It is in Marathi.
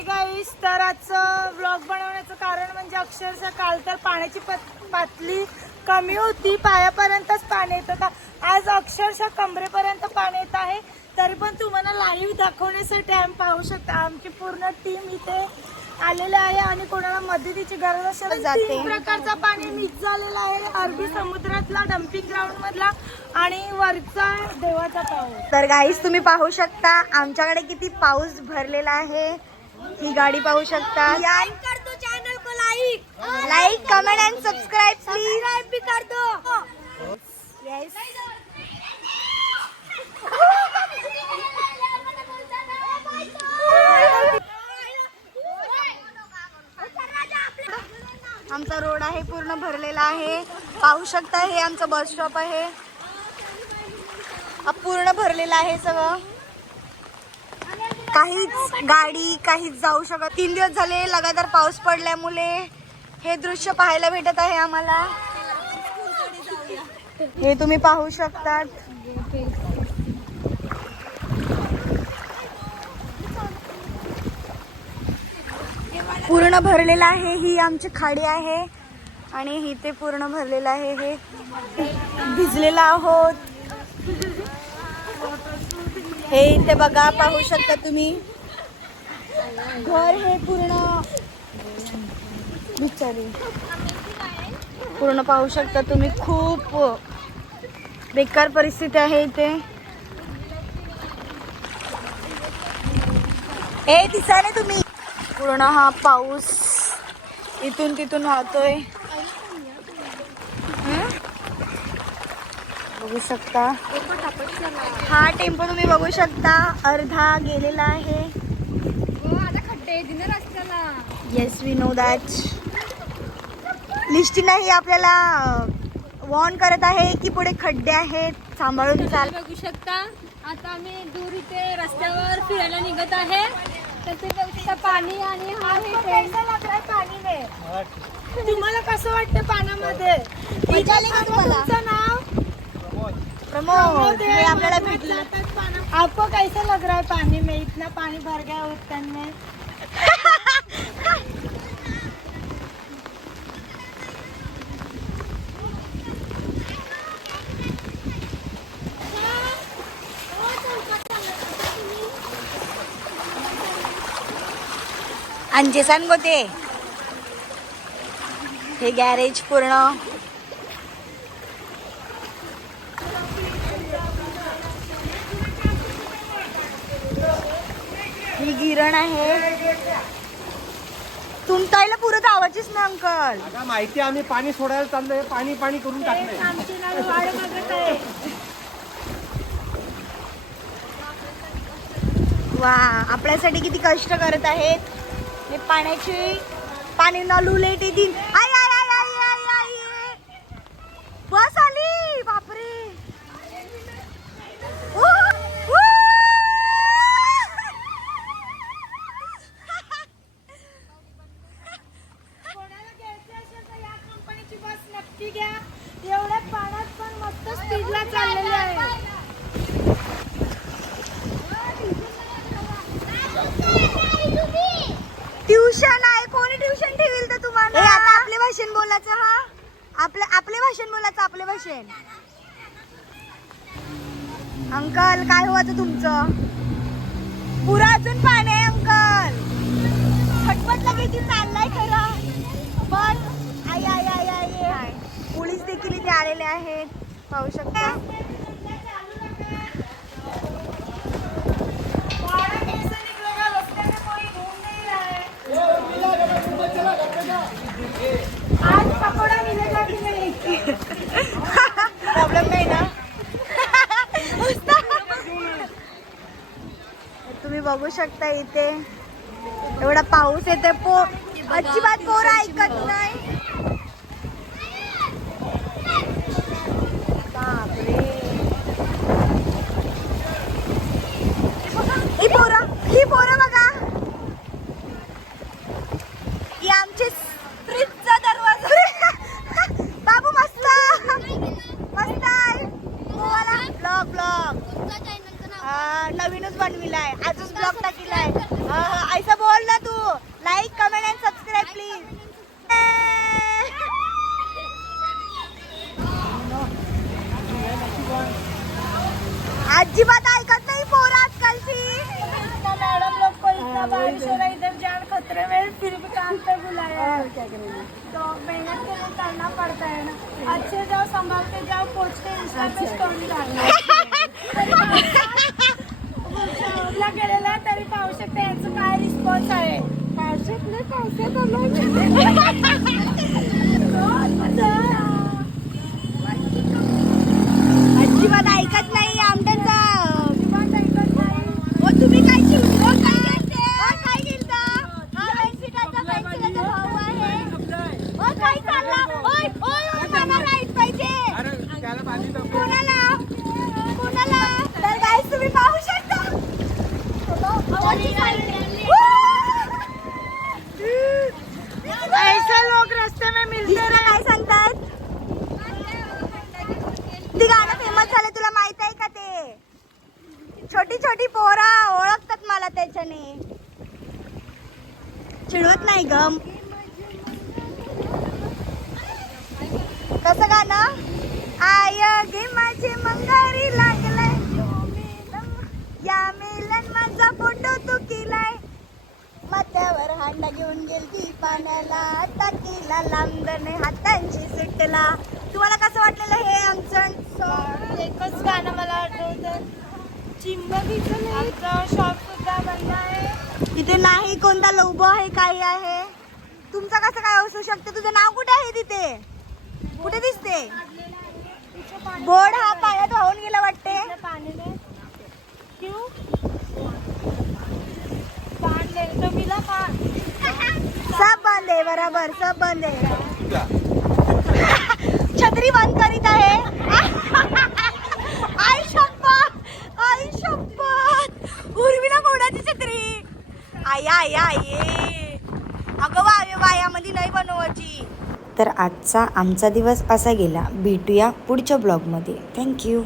हाय गाईस तर आजचं ब्लॉग बनवण्याचं कारण म्हणजे अक्षरशः काल तर पाण्याची पत- पातळी कमी होती. पायापर्यंतच पाणी येत होतं. आज अक्षरशः कमरेपर्यंत पाणी येत आहे. तरी पण तुम्हाला लाईव्ह दाखवण्यासाठी आम्ही पाहू शकता. आमची पूर्ण टीम इथे आलेलं आहे आणि कोणाला मदतीची गरज असेल जाते. तीन प्रकारचा पाणी मिक्स झालेला आहे. अरबी समुद्रातला डम्पिंग ग्राउंड मधला आणि वरचा देवाचा पाऊस तर गाईस तुम्ही पाहू शकता आमच्याकडे किती पाऊस भरलेला आहे. ही गाडी पाहू शकता. Like comment and subscribe please subscribe भी कर दो. येस आमचा रोड आहे पूर्ण भरलेला आहे. पाहू शकता हे आमचं बस स्टॉप आहे. पूर्ण भरलेला आहे सगळं. काहीच गाडी काहीच जाऊ शकत. तीन दिवस झाले लगातार पाऊस पडल्यामुळे हे दृश्य पाहायला भेटत आहे आम्हाला. हे तुम्ही पाहू शकतात. पूर्ण भरलेलं आहे ही आमची खाडी आहे. आणि ही ते पूर्ण भरलेलं आहे हे. भिजलेलं आहोत. हे इथे बघा पाहू शकता तुम्ही. घर हे पूर्ण बिचारी. पूर्ण पाहू शकता तुम्ही. खूप बेकार परिस्थिती आहे इथे. ए दिसा नाही तुम्ही. पूर्ण हा पाऊस इथून तिथून वाहतोय. बघू शकता. हा टेम्पो तुम्ही बघू शकता. अर्धा गेलेला आहे. येस वी नो दॅट लिस्टी नाही आपल्याला वॉर्न करत आहे की पुढे खड्डे आहेत. सांभाळून चाल. बघू शकता. आता आम्ही दूर इथे रस्त्यावर फिरायला निघत आहे. तर ते बघू शकता पाणी आणि हा ट्रेन तुम्हाला कसं वाटतं पाण्यामध्ये? तुमचं नाव? प्रमोद आपल्याला भेटलं. आपको कैसा लग रहा है पानी में? इतना पानी भर गया उत्तन में. अंजे गोते हे गॅरेज पूर्ण. ही गिरण आहे. तुमचा पुरं आवाजीच ना अंकल. आता माहिती आम्ही पाणी सोडायला चाललोय पाणी पाणी करून टाकलंय. आमची नळ वाढ बघत आहे. वा आपल्यासाठी किती कष्ट करत आहेत. हे पाण्याची पाणी नलू लेट येतील. आई आई आई आई आई आई. बस आली बापरे उ, उ. कोणाला घ्यायची असेल तर या कंपनीची बस नक्की घ्या एवढ्या पाण्यात पण मस्त स्पीडला चाललेली आहे ट्युशन आहे कोणी ट्युशन ठेवील तर तुम्हाला? आता आपले भाषण बोलायचं हा? आपले आपले भाषण बोलायचं आपले भाषण अंकल काय व्हायचं तुमचं? पुरा अजून पाणी आहे अंकल. फटफट लगेच चाललाय खरं. पण आई आई आई आई. आई. पोलीस देखील इथे आलेले आहेत. पाहू शकता पाड़ा कैसे निकलेगा रास्ते में कोई घूम नहीं रहा है आज पकोड़ा मिलेगा कि नहीं प्रॉब्लेम नाही ना तुम्ही बघू शकता इथे. एवढा पाऊस येते पो अजिबात पोर ऐकत नाही बापरे ही पोरं ही पोरं बघा ही आमची फ्रीजचा दरवाजा बाबू मस्त मस्त आहे ब्लॉग ब्लॉग नवीनच बनविलाय आजच ब्लॉग टाकीलाय हा, हा, ऐसा बोल ना तू तू like comment and subscribe please अजिबात ऐकत नाही पोर आजकालची मैडम लोग को इतना बारिश हो रहा इधर जान खतरे में फिर भी काम पे बुलाया है तो मेहनत के लिए करना पड़ता है ना. अच्छे जाओ संभाल के जाओ पोच के इंस्टा पे स्टोरी डालना गेलेला तरी पाहू शकते यांचं काय रिस्पॉन्स आहे? पावसात नाही पावसात अजिबात ऐकत नाही आमट्यांचा ओ तुम्ही काय चिडलो काय घेते ओ काय घेता हा पेन्सिलाचा पेन्सिलाचा भाऊ आहे ओ काय चालला ओय ओय ओय मला राईट पाहिजे कोणाला कोणाला तर गाईस तुम्ही पाहू शकता ऐसे लोग रास्ते में मिलते तिला काय सांगतात ती गाणं फेमस झालं तुला माहीत आहे का ते छोटी छोटी पोरा ओळखतात मला त्याच्याने. चिडवत नाही गम कसं गाणं? आय गे माझे मंगारी लागलंय. या मेलन माझा फोटो तू केलाय. माथ्यावर हांडा घेऊन गेलती पाण्याला. आता केला लांबदने हातांची सुटला. तुम्हाला कसं वाटलेलं हे आमचं एकच गाणं मला आठवतं तिथे नाही. कोणता लोबो आहे काही आहे. तुमचं कसं काय असू शकतं? तुझं नाव कुठे आहे तिथे? कुठे दिसते? बोर्ड हा पाण्यात वाहून गेला वाटते. सब बंद आहे बराबर. सब बंद आहे. छत्री बंद करीत आहे आई शपथ आई शपथ उर्मिला कोणाची छत्री आई आई आई अगं वाय वायामध्ये नाही बनवायची. तर आजचा आमचा दिवस असा गेला. भेटूया पुढच्या ब्लॉगमध्ये. थँक्यू